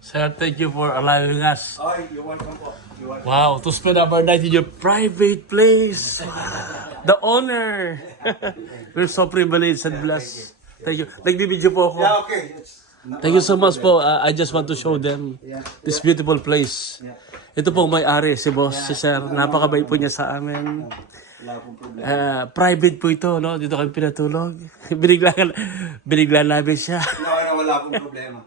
Sir, thank you for allowing us. Ay, you're welcome po. You're welcome. Wow, to spend our night in your private place. The honor. We're so privileged and blessed. Thank you. Nagbibideo po ako. Yeah, okay. Thank you so much po. I just want to show them this beautiful place. Ito po may-ari, si boss, si sir. Napakabait po niya sa amin. Wala akong problema. Private po ito, no? Dito kami pinatulog. binigla namin siya. Wala akong problema.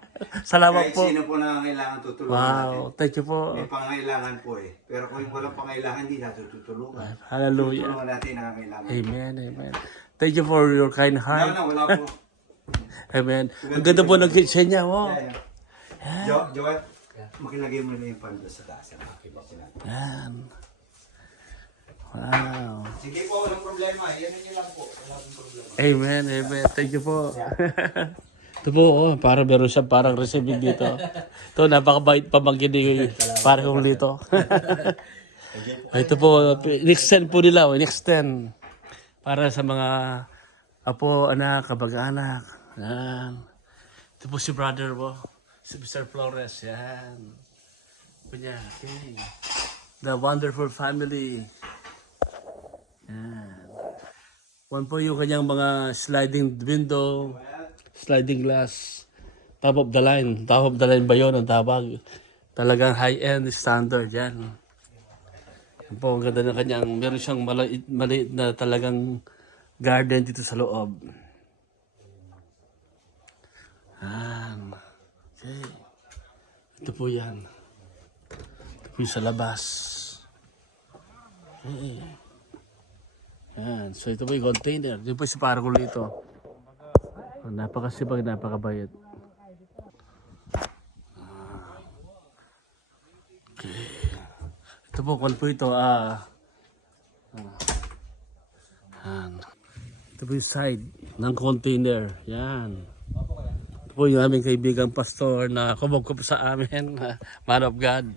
Salamat Kahit po. sino po nangangailangan tutulungan Wow, natin. thank you po. May pangangailangan po eh. Pero kung walang pangangailangan, hindi natin tutulungan. Hallelujah. Tutulungan natin ang nangangailangan. Amen, amen. Thank you for your kind heart. Wala po. Amen. Ang ganda po ng kitchen niya, wow. Joel, makilagay mo na yung pan doon sa taas. Yan. Wow. Sige po, walang problema. Yan yun lang po. Wala akong problema. Amen, amen. Thank you po. Ito po, oh, parang meron siya parang receiving dito. Ito, napakabait pamangkin ni parang kong dito. Ito po, in-extend po nila, in-extend. Para sa mga apo, anak, kabag-anak. Yan. Ito po si brother po, si Mr. Flores. Yan. Ito niya, okay. The wonderful family. Yan. One po yung kanyang mga sliding window, sliding glass. Top of the line. Top of the line ba yun ang tawag? Talagang high-end standard yan. Yan po, ang ganda ng kanyang, meron siyang maliit na talagang garden dito sa loob. Yan. Okay. Ito po yan. Ito po yung sa labas. Okay. Yan. So ito po yung container. Ito po yung parang ito. Napakasipag, napakabayad. Okay. Ito po, kung po ito, yan. Ito po yung side ng container. Yan. Ito po yung aming kaibigang pastor na kumagkup sa amin. Man of God.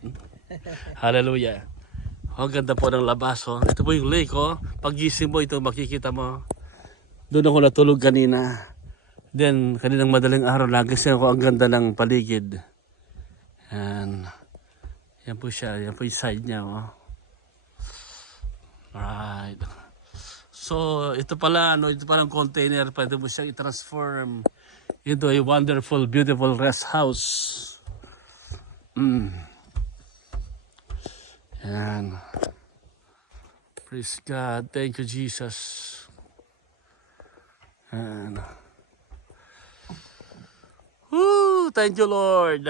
Hallelujah. Ang ganda po ng labas. Oh. Ito po yung lake. Oh. Pag-gising mo ito, makikita mo. Doon ako natulog kanina. Then, kaninang madaling araw, nagising ako, ang ganda ng paligid. Yan. Yan po siya. Yan po yung side niya. Oh. Alright. So, ito pala, ito palang container. Pwede mo siyang i-transform into a wonderful, beautiful rest house. Yan. Praise God. Thank you, Jesus. Yan. Woo! Thank you, Lord.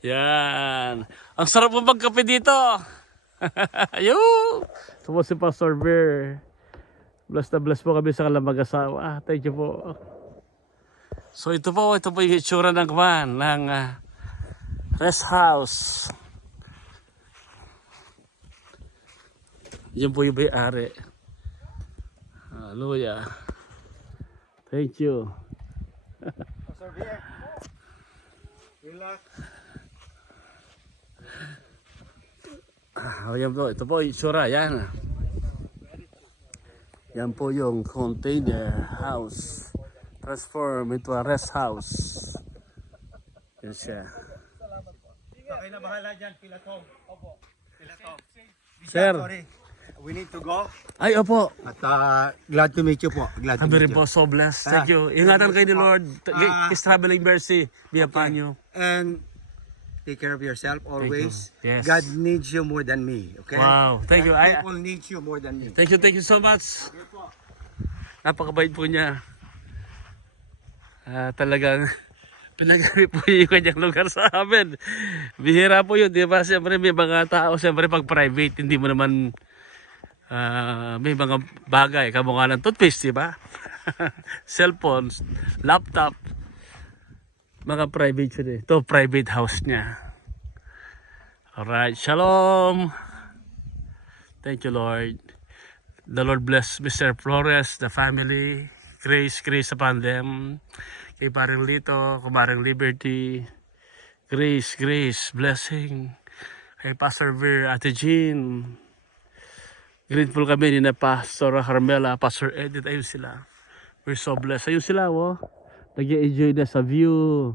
Yan. Ang sarap mo magkape dito. Ayun. Ito po si Pastor Bear. Bless na bless po kami sa kanilang mag-asawa. Thank you po. So ito po yung itsura ng rest house. Yan po yung may-ari. Hallelujah. Thank you. Pastor Bear, relax. Yan po, ito po yung itsura. Yan. Yan po yung container house. Transform into a rest house. Yan siya. Okay na bahala dyan, Pilatong. Opo. Pilatong. Sir. Sorry. We need to go. Ay, opo. At glad to meet you po. Glad to Kami meet rin you. po, so blessed. Thank you. Ingatan kayo ni Lord. His traveling mercy be upon you. And take care of yourself always. Yes. God needs you more than me. Okay? Wow. Thank you. People need you more than me. Thank you so much. Napakabait po niya. Talagang pinagami po yung kanyang lugar sa amin. Bihira po yun, di ba? Siyempre may mga tao, siyempre pag private, hindi mo naman may mga bagay, kamukha ng toothpaste, di ba? Cellphones, laptop, mga private yun eh. Ito, private house niya. Alright, shalom. Thank you, Lord. The Lord bless Mr. Flores, the family. Grace upon them. Kay Parang Lito, Kumarang Liberty. Grace, blessing. Kay Pastor Ver, Ate Jean. Grateful kami ni na Pastor Carmela, Pastor Edith, ayun sila. We're so blessed. Ayun sila, oh. Nag-enjoy na sa view.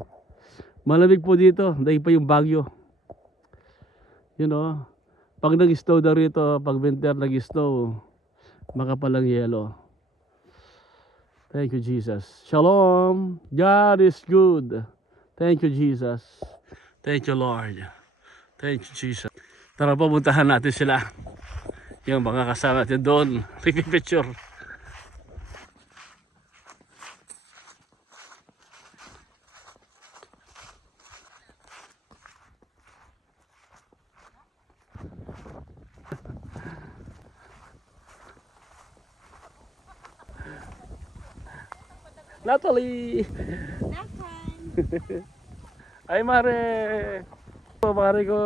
Malamig po dito, dahil pa yung Baguio. You know, pag nag-snow daw rito, pag winter nag-snow, makapalang yelo. Thank you, Jesus. Shalom. God is good. Thank you, Jesus. Thank you, Lord. Thank you, Jesus. Tara po, puntahan natin sila. Yung mga kasama natin doon. Picture. Natalie! Ay, Mare! Mare ko!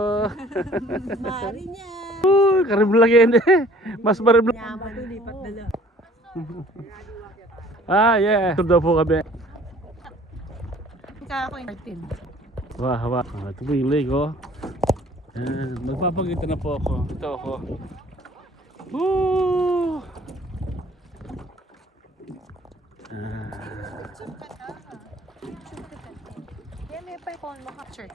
Mari niya. Karib lang yan eh. Mas marib lang. Yaman to, lipat dala. Yeah. Ito daw po kami. Ika ako yung Martin. Wah, hawak. Ito po yung lake, oh. Magpapagita na po ako. Ito ako. Woo! Yan, may pa yung phone mo capture.